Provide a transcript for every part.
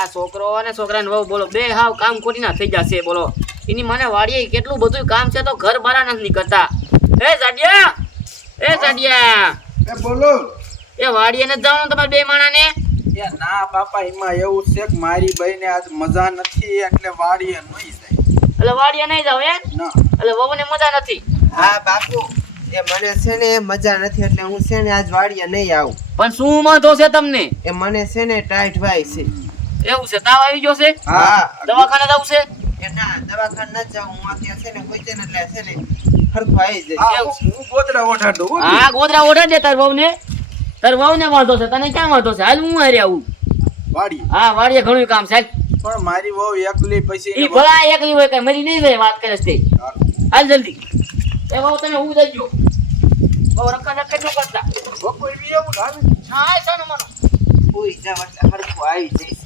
આ છોકરો અને છોકરાને વહુ બોલો બે હાવ કામ ખોટીના થઈ જશે બોલો. એની મને વાડીએ કેટલું બધું કામ છે તો ઘર બારા નથી નીકળતા. એ જાડિયા એ જાડિયા. એ બોલો. એ વાડીએ ને જાવ તમારે બે માણાને? એ ના બાપા એમાં એવું છે કે મારી બહેને આજ મજા નથી એટલે વાડીએ નહીં જાય. એટલે વાડીએ નહીં જાવ એ ના. એટલે વહુને મજા નથી? હા બાપુ એ મને છે ને મજા નથી એટલે હું છે ને આજ વાડીએ નહીં આવું. પણ શું વાંધો છે તમને? એ મને છે ને ટાઈટ ભાઈ છે. એવું છે? તાવ આવી ગયો છે? હા. દવાખાને જવું છે? એ ના દવાખાને ન જાઉં. હું અત્યારે છે ને કોઈ છે ને એટલે છે ને હરખું આવી જાય. હા, ગોદડા ઓઢાડું હો. હા ગોદરા ઓઢા દે તાર વહુને. તાર વહુને વાંધો છે. તને ક્યાં વાંધો છે? હાલ હું હારે આવું. વાડીએ. હા વાડીએ ઘણું કામ છે પણ મારી વહુ એકલી પછી ઈ ભલા એકલી હોય કઈ મરી નહીં જાય વાત કરે છે હાલ જલ્દી. એ વહુ તમે હું જજો બહુ રખા રખા ન કરતા. બપોર બી એવું જ હા સાનો માનો એટલે હરખું આવી જાય.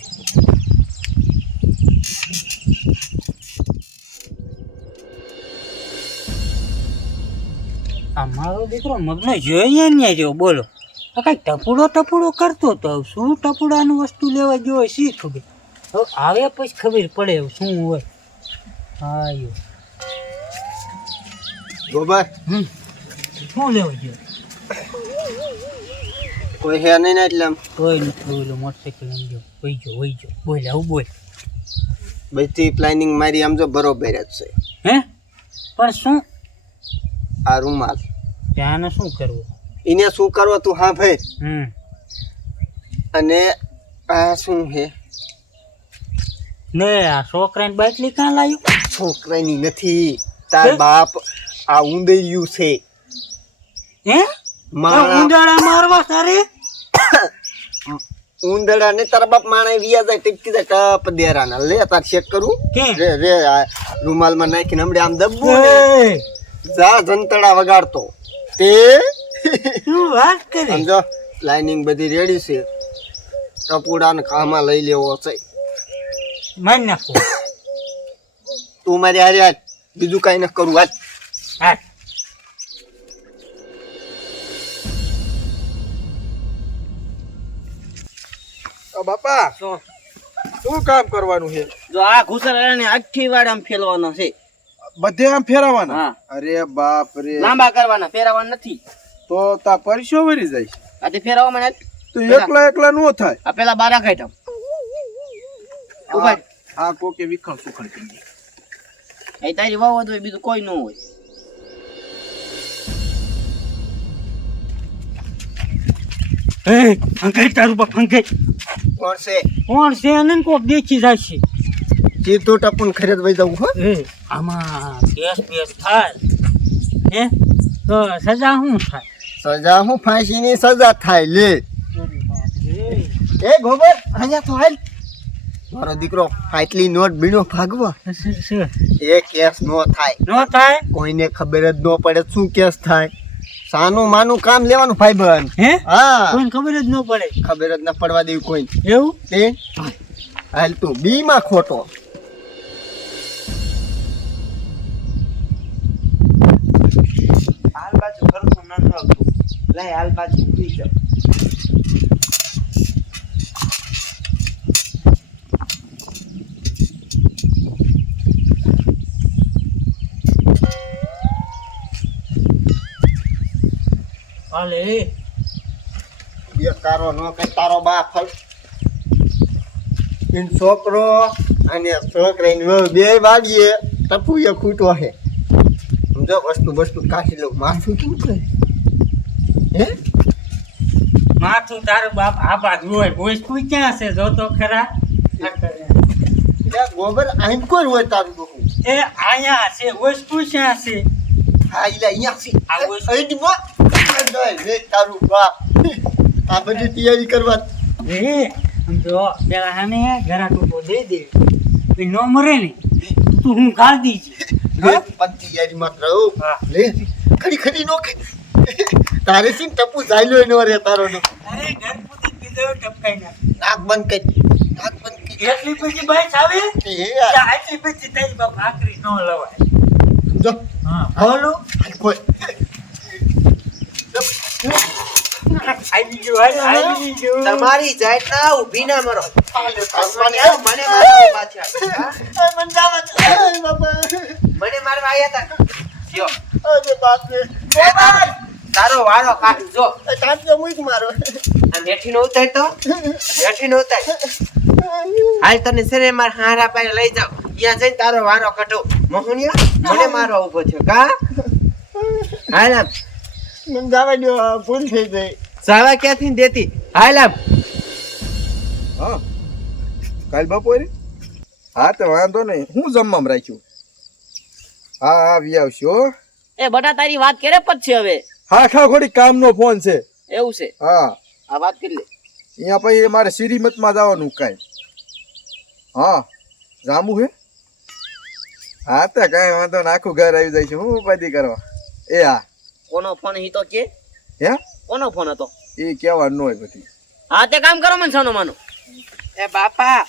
મારો દીકરો મગનો જોઈએ ને જો બોલો. આ કઈ ટપુડો ટપુડો કરતો તો શું ટપુડાનું વસ્તુ લેવા ગયો શી ખબર? હવે આવે પછી ખબર પડે શું હોય. હા યો ગોબર? હમ. શું લેવા ગયો? કોઈ હે નહીં ને એટલે આમ તોય નથી ઓલો મોટરસાઇકલ આમ જો વહી જો વહી જો બોલ આવું બોલ. બધી પ્લાનિંગ મારી આમ જો બરોબર જ છે. હે? પણ શું? આ રૂમાલ. ત્યાં શું કરવું? એને શું કરવો તું હા ભાઈ હમ. અને આ શું હે ને આ છોકરાને બાટલી કાં લાવ્યું છોકરાની નથી. તાર બાપ આ ઉંદરિયું છે. હે? મારા ઉંડાળા મારવા તારે? ઉંદડા ને તારા બાપ માણા વિયા જાય ટીપકી જાય ટપ દેરાના. લે તાર ચેક કરું? રે રે આ રૂમાલમાં નાખીને હમણાં આમ દબ્બુ જા જંતડા વગાડતો. તે શું વાત કરે? સમજો લાઇનિંગ બધી રેડી છે. ટપુડા ને ખામાં લઈ લેવો છે. માન નાખો. તું મારી હારે. બીજું કઈ ન કરું વાત હા બાપા શું? કામ કરવાનું છે? જો આ ઘુસર આખી વાડામાં ફેલવાનો છે. બધે આમ ફેરવવાના? અરે બાપ રે. લાંબા કરવાના ફેરવવાના નથી. તો તા પરસ્યો વરી જાય આજે તે ફેરવવામાં નથી તો એકલા એકલા નો થાય. આ પેલા બારા ખાઈટમ ઊભા આ- કોકે વિખળ સુખળ કરી દે. એ તારી વાવ હોય બીજું કોઈ ન હોય. એ ફંકાઈ તારું બા ફંકાઈ કોણ છે? કોણ છે? અને કોક દેખી જાય છે. સીધું ટપુન ખરીદ વઈ જવું હો. આમાં કેસ બેસ થાય. હે? તો સજા શું થાય? સજા હું ફાંસીની સજા થાય લે. એ ગોબર અહીંયા તો હાલ. મારો દીકરો આટલી નોટ બીણો ભાગવા? એ કેસ નો થાય. ન થાય? કોઈને ખબર જ ન પડે શું કેસ થાય. સાનું માનું કામ લેવાનું ફાઈબર હે? હા. કોઈને ખબર જ ન પડે. ખબર જ ન પડવા દેવી કોઈ એવું? તે? હાલ તું બી માં ખોટો. લાય હાલ બાજુ ઊભી જાવ હાલે. બે તારો નો કઈ તારો બાપ ઈન છોકરો અને છોકરાની વહુ બે વાડીએ ટપુ એ ખૂટો હે સમજો વસ્તુ વસ્તુ કાઢી લઉં માથું કેમ કરે? હે? માથું તારું બાપ આ બાજુ હોય. ભોઈસ કોઈ ક્યાં છે? જો તો ખરા. ગોબર અહીં કોઈ હોય તારું બહુ એ અહીંયા છે. વસ્તુ ક્યાં છે? હા એટલે અહીંયા સી આ ભોઈસ અહીંમાં રે તારું બાપ. આ બધી તૈયારી કરવા. હે સમજો જો પેલા હાને ઘરા ટૂંકો દે દે. એ નો મરે ને તું હું ગાળ દીજી લે યારી માત્ર. લે ખડી ખડી નો. તારે સી ટપુ ચાલ્યો નો રે તારો નો. અરે ઘર પૂતી પીધો ટપકાઈ ના નાક બંધ કરી નાક બંધ કરી એટલી પછી એ યાર. આટલી પછી તારી બાપ આકરી નો લવાય. જો. હા બોલો. કોઈ. તમારી જાત ના ઊભી ના મરો. મને મને મારવા પાછા હા? જવા તારો- વારો કાઢ જો. એ કાપજો મારો. આ મેઠી નો ઉતાય તો. મેઠી નો ઉતાય હાલ તને સરે માર હારા પાય લઈ જાવ ત્યાં જઈને તારો વારો કાઢો. મોહનિયા મને મારો ઊભો છે કા? હાલ આમ. મને જવા દો ભૂલ થઈ ગઈ. સાવા ક્યાંથી દેતી? હાલ આમ. હા. કાલ બપોરે? હા તો વાંધો નહીં. હું જમવામાં રાખ્યું? હા હા વી આવશે એ બટા તારી વાત કરે પછી હવે? હા ઘોડી કામનો ફોન છે. એવું છે? હા. આ વાત કરી લે. અહીંયા પછી મારે શ્રીમતમાં જવાનું કાંઈ. હા. જામું હે? હા તો કાંઈ વાંધો નહીં આખું ઘર આવી જાય છે. હું ઉપાધિ કરવા? એ હા કોનો ફોન હી તો કે? હે? કોનો ફોન હતો? એ કહેવાનું ન હોય પછી. હા તે કામ કરો મને સાનો માનો. એ બાપા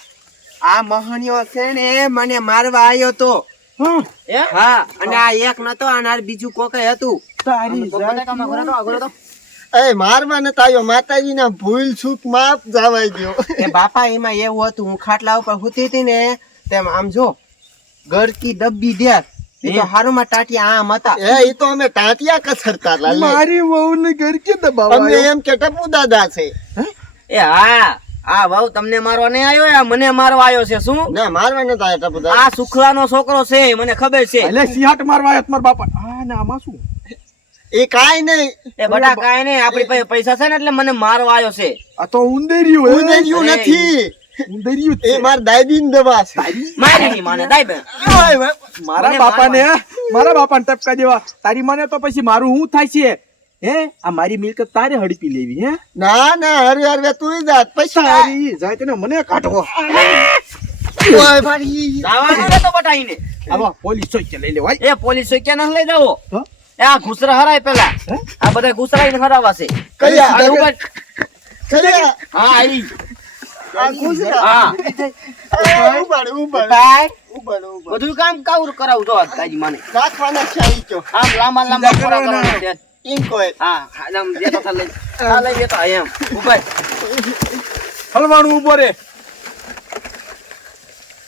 આ મોહનિયો છે ને મને મારવા આવ્યો તો. હે હા અને આ એક નતો અને આ બીજું કોકે હતું. એ મારવા ને તાયો માતાજી ના ભૂલ ચૂક માપ જવાય ગયો. એ બાપા એમાં એવું હતું હું ખાટલા ઉપર સૂતી હતી ને તેમ આમ જો ગળતી ડબ્બી દે એ તો હારુમાં ટાટિયા આમ હતા. એ ઈ તો અમે ટાંટિયા કસરતા હતા મારી વહુ ને ગરકી અમને એમ કે ટપુ દાદા છે. એ હા આ વહુ તમને મારવા નહીં આવ્યો યા? મને મારવા આવ્યો છે શું? ના મારવા નતા આવ્યો ટપુ દાદા. આ સુખલાનો છોકરો છે મને ખબર છે. એટલે સિહાટ મારવા આવ્યો તમારા બાપા હા ને આમાં શું? એ કાઈ નહીં. એ બટા કાંઈ નહીં આપણી પાસે પૈસા છે ને એટલે મને મારવા આવ્યો છે. આ તો ઉંદેરિયું હે? ઉંદરિયું નથી. ઉંદેરિયું એ માર દાદી ની દવા છે. મારી ની માને દાઈ બેન. મારા બાપાને મારા બાપાને ટપકા દેવા તારી મને તો પછી મારું શું થાય છે? હે? આ મારી મિલકત તારે હડપી લેવી હે? ના ના હરવે હરવે તું જાત. પૈસા હારી. જાય તને મને કાઢવો ઓય ભાઈ. દાવા તો બટા ઈને આવા પોલીસ ચોકી લઈ લેવાય. એ પોલીસ ચોક્યા ના લઈ જાવો આ ઘૂસરા હરાય પેલા. આ બધા ઘૂસરાઈને હરાવા છે. કયા? ઉપર- કયા? હા આવી આ ગુજરાત હા. ઉબાડ ઉબાડ ઉબાડ બધું કામ કાઉર કરાવું જો તાજી મને. નાખવાના છે આવી તો. આમ લાંબા લાંબા ખોરા કરવાના છે. ઇન કોઈ. હા આમ દેતો થા લઈ આ લઈ દેતો એમ. ઉપર હલવાનું ઊભો રે.